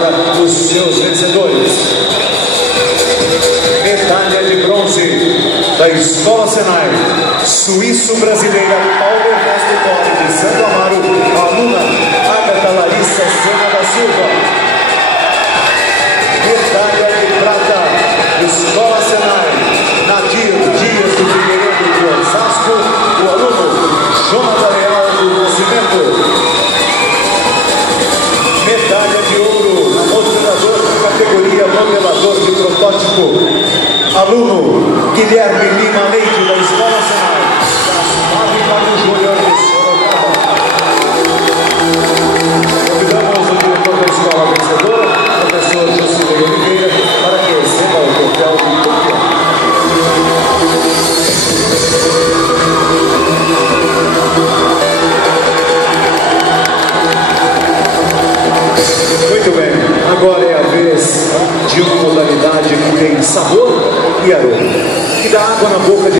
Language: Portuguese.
Os seus vencedores. Medalha de bronze da Escola Senai, suíço-brasileira Paulo Ernesto Torre de Santo Amaro, aluna Agatha Larissa Sena da Silva. Medalha de prata, Escola Senai, Nadir Dias do Figueiredo de Osasco, o aluno Jonathan Leal do Nascimento. Medalha de ouro, modelador de categoria modelador de protótipo, aluno Guilherme Lima Leite da Escola Senai, Gaspar Júnior de Sorocaba. Convidamos o diretor da escola vencedora, professor José Oliveira, para que receba o troféu de campeão. Muito bem, agora é a vez de uma modalidade que tem sabor e aroma, que dá água na boca de